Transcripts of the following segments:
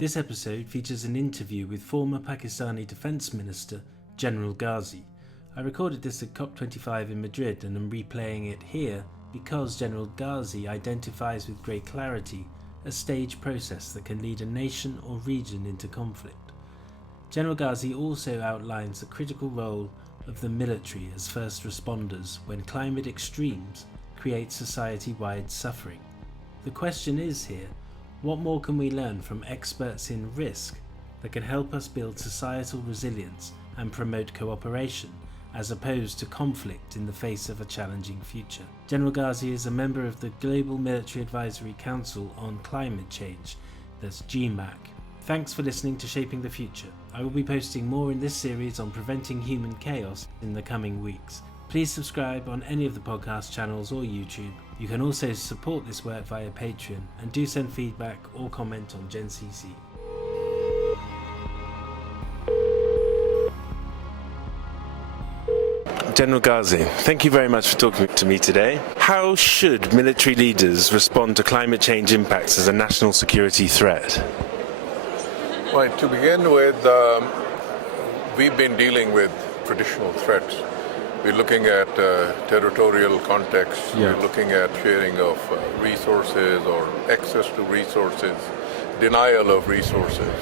This episode features an interview with former Pakistani Defence Minister General Ghazi. I recorded this at COP25 in Madrid and am replaying it here because General Ghazi identifies with great clarity a staged process that can lead a nation or region into conflict. General Ghazi also outlines the critical role of the military as first responders when climate extremes create society-wide suffering. The question is here, what more can we learn from experts in risk that can help us build societal resilience and promote cooperation as opposed to conflict in the face of a challenging future? General Ghazi is a member of the Global Military Advisory Council on Climate Change, that's GMACCC. Thanks for listening to Shaping the Future. I will be posting more in this series on preventing human chaos in the coming weeks. Please subscribe on any of the podcast channels or YouTube. You can also support this work via Patreon and do send feedback or comment on GenCC. General Ghazi, thank you very much for talking to me today. How should military leaders respond to climate change impacts as a national security threat? Right, to begin with, we've been dealing with traditional threats. We're looking at territorial context, We're looking at sharing of resources or access to resources, denial of resources.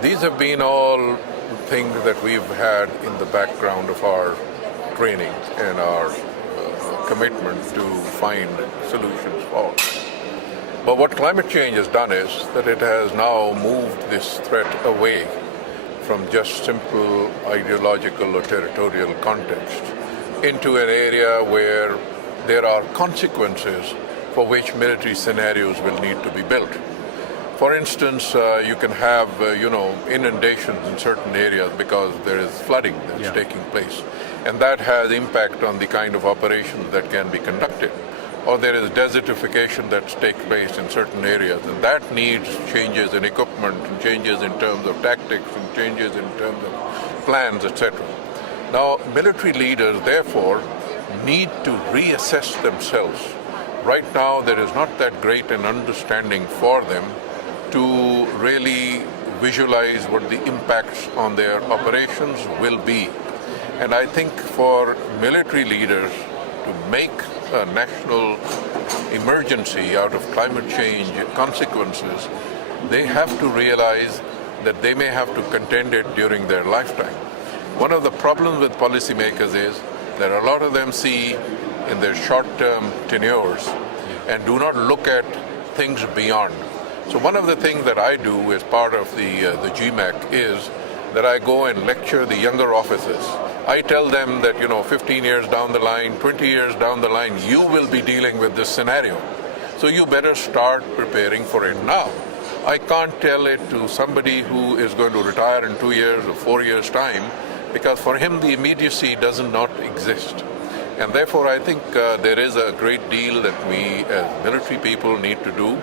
These have been all things that we've had in the background of our training and our commitment to find solutions for. But what climate change has done is that it has now moved this threat away from just simple ideological or territorial context into an area where there are consequences for which military scenarios will need to be built. For instance, you can have inundations in certain areas because there is flooding that's taking place, and that has impact on the kind of operations that can be conducted. Or there is desertification that takes place in certain areas, and that needs changes in equipment and changes in terms of tactics and changes in terms of plans, etc. Now, military leaders, therefore, need to reassess themselves. Right now, there is not that great an understanding for them to really visualize what the impacts on their operations will be. And I think for military leaders to make a national emergency out of climate change consequences, they have to realize that they may have to contend it during their lifetime. One of the problems with policymakers is that a lot of them see in their short-term tenures and do not look at things beyond. So one of the things that I do as part of the GMACCC is that I go and lecture the younger officers. I tell them that, 15 years down the line, 20 years down the line, you will be dealing with this scenario. So you better start preparing for it now. I can't tell it to somebody who is going to retire in 2 years or 4 years' time, because for him the immediacy does not exist. And therefore I think there is a great deal that we as military people need to do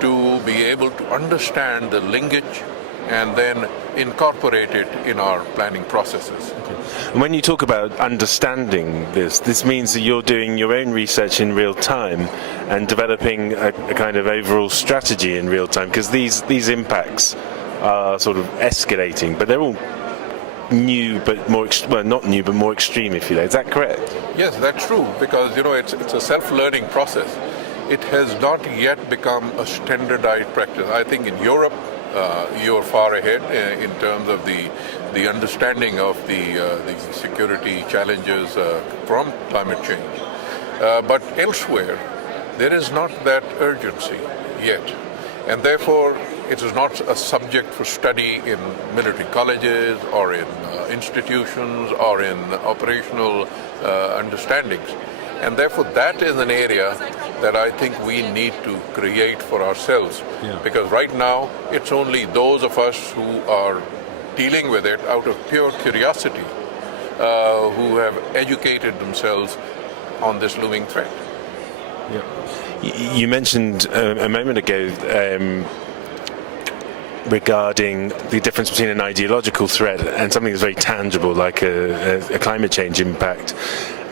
to be able to understand the linkage and then incorporate it in our planning processes. Okay. And when you talk about understanding this means that you're doing your own research in real time and developing a kind of overall strategy in real time, because these impacts are sort of escalating, but they're all new, but more not new, but more extreme, if you like. Is that correct? Yes, that's true, because it's a self-learning process. It has not yet become a standardized practice. I think in Europe, you're far ahead in terms of the understanding of the security challenges from climate change. But elsewhere, there is not that urgency yet. And therefore, it is not a subject for study in military colleges or in institutions or in operational understandings. And therefore, that is an area that I think we need to create for ourselves. Because right now, it's only those of us who are dealing with it out of pure curiosity who have educated themselves on this looming threat. You mentioned a moment ago regarding the difference between an ideological threat and something that's very tangible, like a climate change impact,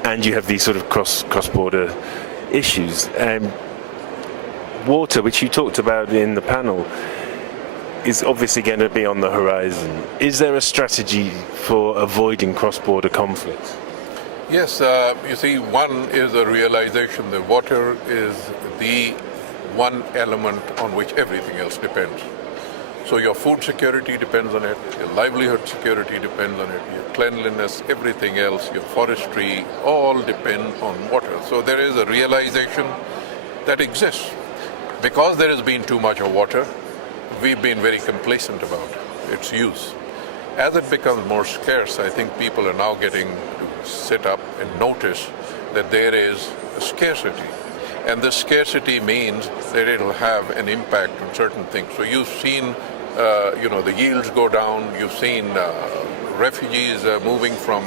and you have these sort of cross-border issues. Water, which you talked about in the panel, is obviously going to be on the horizon. Is there a strategy for avoiding cross-border conflicts? Yes, you see, one is the realization that water is the one element on which everything else depends. So your food security depends on it, your livelihood security depends on it, your cleanliness, everything else, your forestry, all depend on water. So there is a realization that exists. Because there has been too much of water, we've been very complacent about its use. As it becomes more scarce, I think people are now getting to sit up and notice that there is a scarcity. And this scarcity means that it will have an impact on certain things. So you've seen, the yields go down. You've seen refugees moving from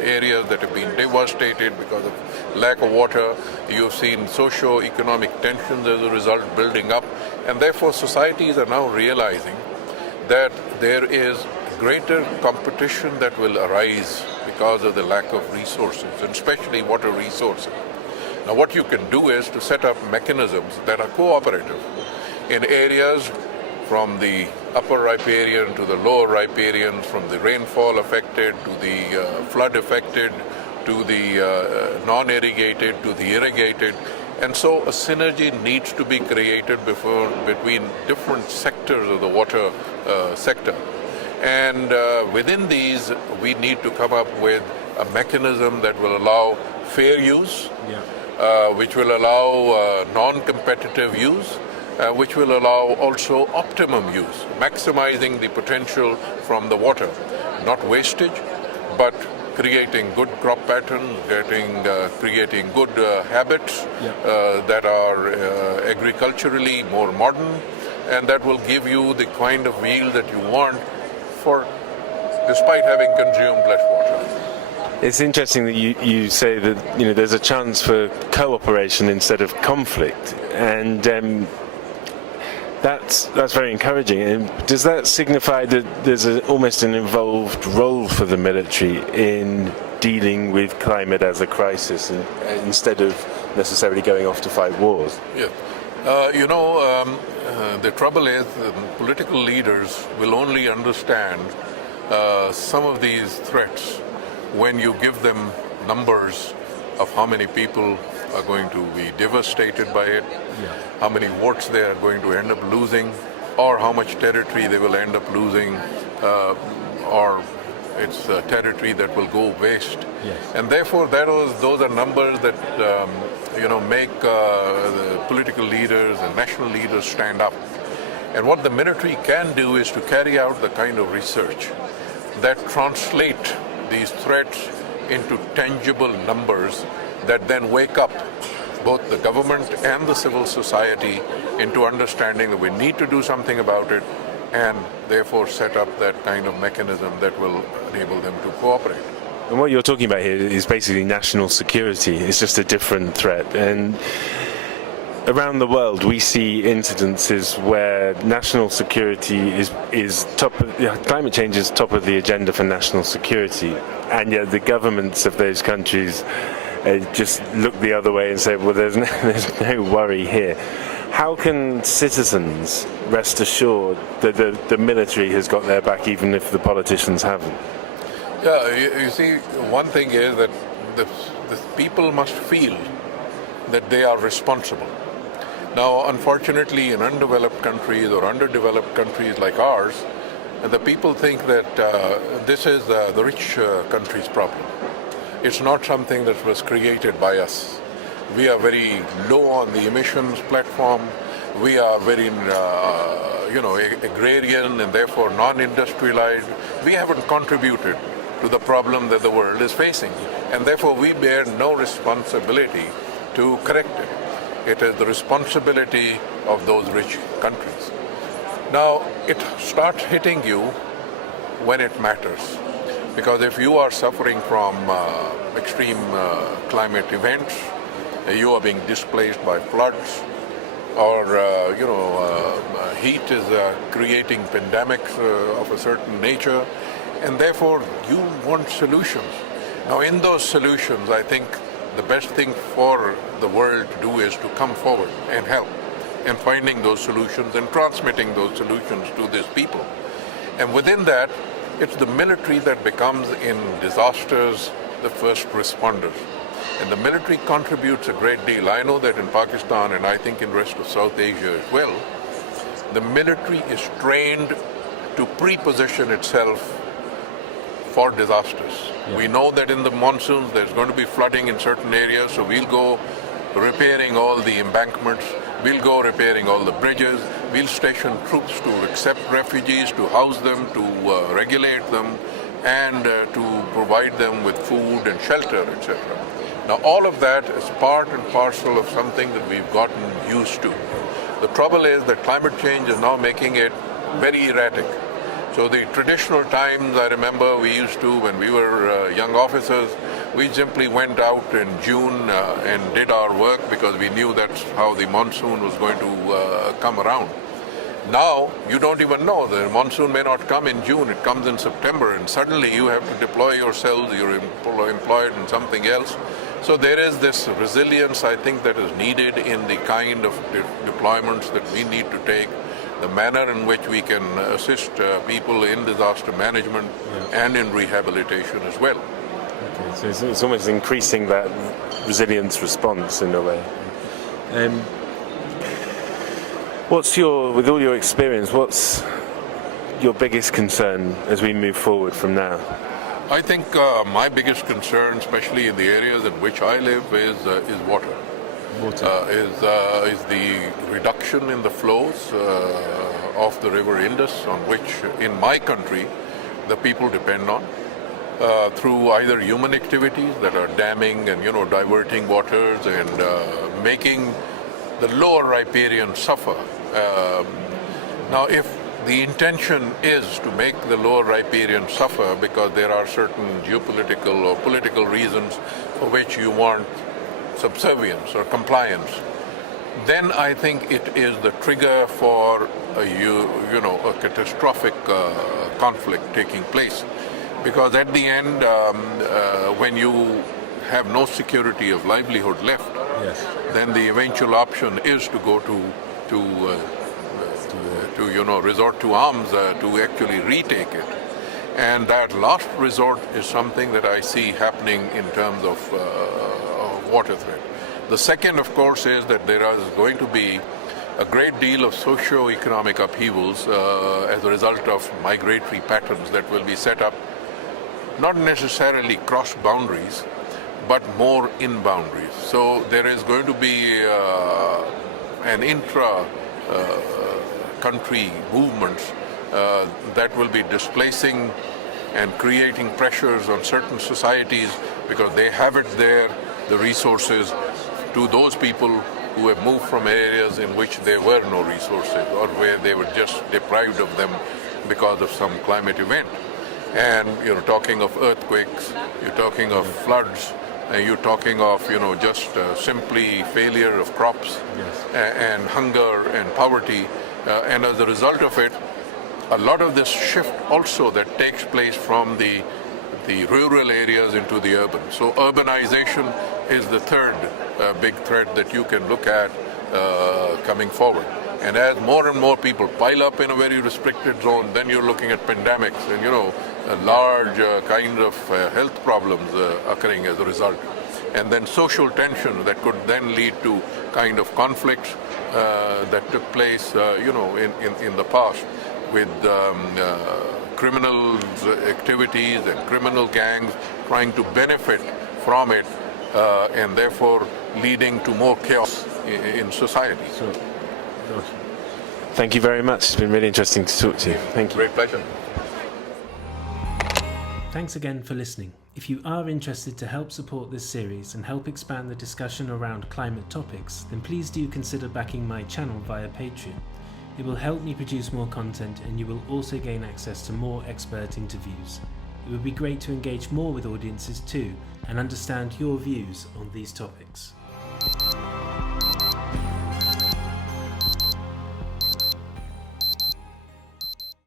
areas that have been devastated because of lack of water. You've seen socio-economic tensions as a result building up. And therefore, societies are now realizing that there is greater competition that will arise because of the lack of resources, and especially water resources. Now, what you can do is to set up mechanisms that are cooperative in areas from the upper riparian to the lower riparian, from the rainfall affected to the flood affected, to the non-irrigated to the irrigated. And so a synergy needs to be created between different sectors of the water sector. And within these, we need to come up with a mechanism that will allow fair use, which will allow non-competitive use, which will allow also optimum use, maximizing the potential from the water. Not wastage, but creating good crop patterns, creating good habits that are agriculturally more modern, and that will give you the kind of yield that you want despite having consumed less water. It's interesting that you say that there's a chance for cooperation instead of conflict, and that's very encouraging. And does that signify that there's almost an involved role for the military in dealing with climate as a crisis, instead of necessarily going off to fight wars? Yeah. The trouble is political leaders will only understand some of these threats when you give them numbers of how many people are going to be devastated by it, how many votes they are going to end up losing, or how much territory they will end up losing, or it's territory that will go waste. And therefore, those are numbers that make the political leaders and national leaders stand up. And what the military can do is to carry out the kind of research that translate these threats into tangible numbers that then wake up both the government and the civil society into understanding that we need to do something about it, and therefore set up that kind of mechanism that will enable them to cooperate. And what you're talking about here is basically national security. It's just a different threat. And around the world, we see incidences where national security is top of, climate change is top of the agenda for national security, and yet the governments of those countries just look the other way and say, well, there's no worry here. How can citizens rest assured that the military has got their back, even if the politicians haven't? Yeah, you see, one thing is that the people must feel that they are responsible. Now, unfortunately, in undeveloped countries or underdeveloped countries like ours, the people think that this is the rich country's problem. It's not something that was created by us. We are very low on the emissions platform. We are very, agrarian and therefore non-industrialized. We haven't contributed to the problem that the world is facing, and therefore we bear no responsibility to correct it. It is the responsibility of those rich countries. Now, it starts hitting you when it matters, because if you are suffering from extreme climate events, you are being displaced by floods, or heat is creating pandemics of a certain nature, and therefore you want solutions. Now, in those solutions, I think the best thing for the world to do is to come forward and help. and finding those solutions and transmitting those solutions to these people. And within that, it's the military that becomes, in disasters, the first responders. And the military contributes a great deal. I know that in Pakistan, and I think in the rest of South Asia as well, the military is trained to pre-position itself for disasters. Yeah. We know that in the monsoons there's going to be flooding in certain areas, so we'll go repairing all the embankments, we'll go repairing all the bridges, we'll station troops to accept refugees, to house them, to regulate them, and to provide them with food and shelter, etc. Now all of that is part and parcel of something that we've gotten used to. The trouble is that climate change is now making it very erratic. So the traditional times, I remember we used to, when we were young officers, we simply went out in June and did our work because we knew that's how the monsoon was going to come around. Now, you don't even know. The monsoon may not come in June, it comes in September, and suddenly you have to deploy yourselves, you're employed in something else. So there is this resilience, I think, that is needed in the kind of deployments that we need to take, the manner in which we can assist people in disaster management and in rehabilitation as well. Okay, so it's almost increasing that resilience response in a way. With all your experience, what's your biggest concern as we move forward from now? I think my biggest concern, especially in the areas in which I live, is water. Is the reduction in the flows of the river Indus, on which in my country the people depend on, through either human activities that are damming and diverting waters and making the lower riparian suffer. Now, if the intention is to make the lower riparian suffer because there are certain geopolitical or political reasons for which you want subservience or compliance, then I think it is the trigger for a catastrophic conflict taking place. Because at the end, when you have no security of livelihood left, then the eventual option is to go to resort to arms to actually retake it. And that last resort is something that I see happening in terms of water threat. The second, of course, is that there is going to be a great deal of socio-economic upheavals as a result of migratory patterns that will be set up, not necessarily cross boundaries, but more in boundaries. So there is going to be an intra-country movements that will be displacing and creating pressures on certain societies because they have it there, the resources, to those people who have moved from areas in which there were no resources or where they were just deprived of them because of some climate event. And you're talking of earthquakes, you're talking of floods, you're talking of just simply failure of crops and hunger and poverty. And as a result of it, a lot of this shift also that takes place from the rural areas into the urban. So urbanization is the third big threat that you can look at coming forward. And as more and more people pile up in a very restricted zone, then you're looking at pandemics and a large kind of health problems occurring as a result. And then social tension that could then lead to kind of conflicts that took place in the past with criminal activities and criminal gangs trying to benefit from it and therefore leading to more chaos in society. Sure. Thank you very much. It's been really interesting to talk to you. Thank you. Great pleasure. Thanks again for listening. If you are interested to help support this series and help expand the discussion around climate topics, then please do consider backing my channel via Patreon. It will help me produce more content and you will also gain access to more expert interviews. It would be great to engage more with audiences too and understand your views on these topics.